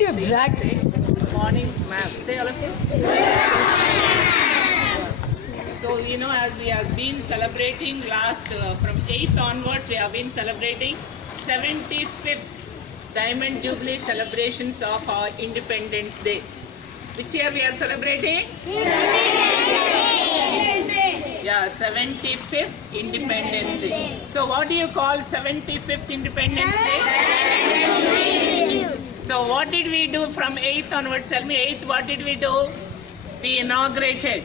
did you drag? Good morning, ma'am. Say all of you. So, as we have been celebrating from 8th onwards, we have been celebrating 75th Diamond Jubilee celebrations of our Independence Day. Which year we are celebrating? Yeah, 75th Independence Day. So what do you call 75th Independence Day? So what did we do from 8th onwards? Tell me 8th, what did we do? We inaugurated.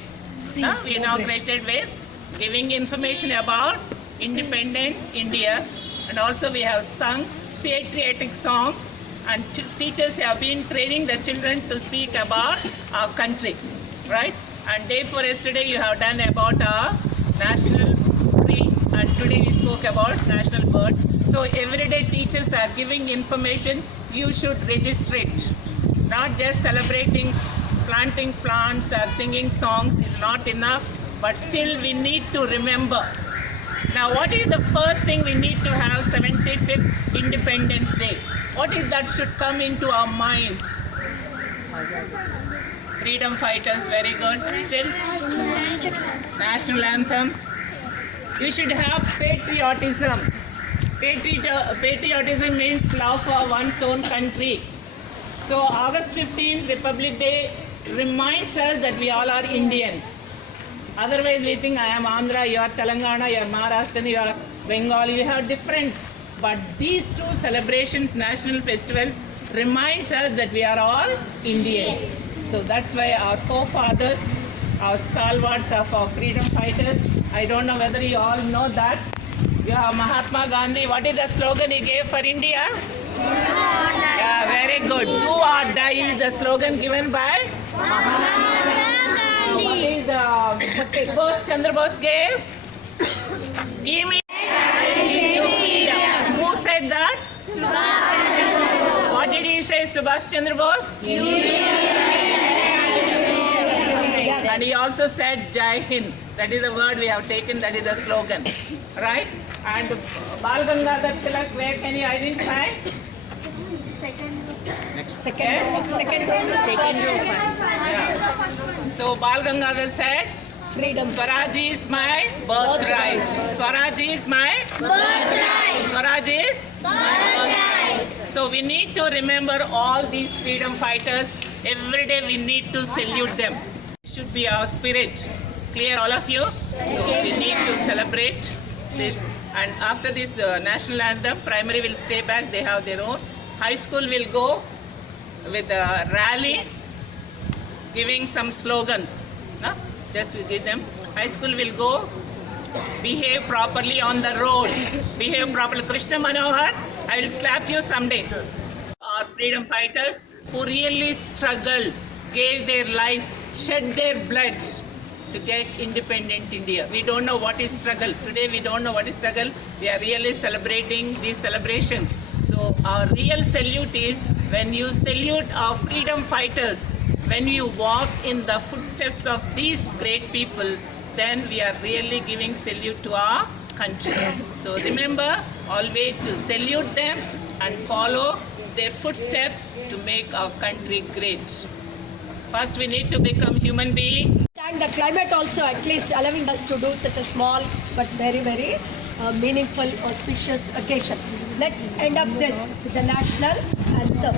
We inaugurated with giving information about independent India, and also we have sung patriotic songs, and teachers have been training the children to speak about our country, right? And day for yesterday you have done about our national tree, and today we spoke about national bird. So everyday teachers are giving information, you should register it. Not just celebrating planting plants or singing songs is not enough, but still we need to remember. Now what is the first thing we need to have 75th Independence Day? What is that should come into our minds? Freedom fighters, very good. Still? National anthem. You should have patriotism. Patriotism means love for one's own country. So August 15th, Republic Day, reminds us that we all are Indians. Otherwise we think I am Andhra, you are Telangana, you are Maharashtra, you are Bengal, you have different. But these two celebrations, national festivals, reminds us that we are all Indians. So that's why our forefathers, our stalwarts of our freedom fighters, I don't know whether you all know that. You have Mahatma Gandhi. What is the slogan he gave for India? Yeah, very good. Do or die is the slogan given by Mahatma Gandhi. What is Chandra Bose gave? Give me. Who said that? What did he say, Subhash Chandra Bose? And he also said Jai Hind. That is the word we have taken, that is the slogan. Right? And Bal Gangadhar Tilak, where can you identify? Second row. So Bal Gangadhar said, freedom. Swaraj is my birthright. Swaraj is my birthright. Swaraj is my birthright. So we need to remember all these freedom fighters. Every day we need to salute them. It should be our spirit. Clear, all of you? So we need to celebrate this. And after this national anthem, primary will stay back. They have their own. High school will go with a rally, giving some slogans. No? Just to give them. High school will go, behave properly on the road. Behave properly. Krishna Manohar, I will slap you someday. Our freedom fighters who really struggled, gave their life, shed their blood to get independent India. We don't know what is struggle. Today we don't know what is struggle. We are really celebrating these celebrations. So our real salute is when you salute our freedom fighters, when you walk in the footsteps of these great people, then we are really giving salute to our country. So remember always to salute them and follow their footsteps to make our country great. First we need to become human beings. And the climate also at least allowing us to do such a small but very, very meaningful, auspicious occasion. Let's end up this with the national anthem.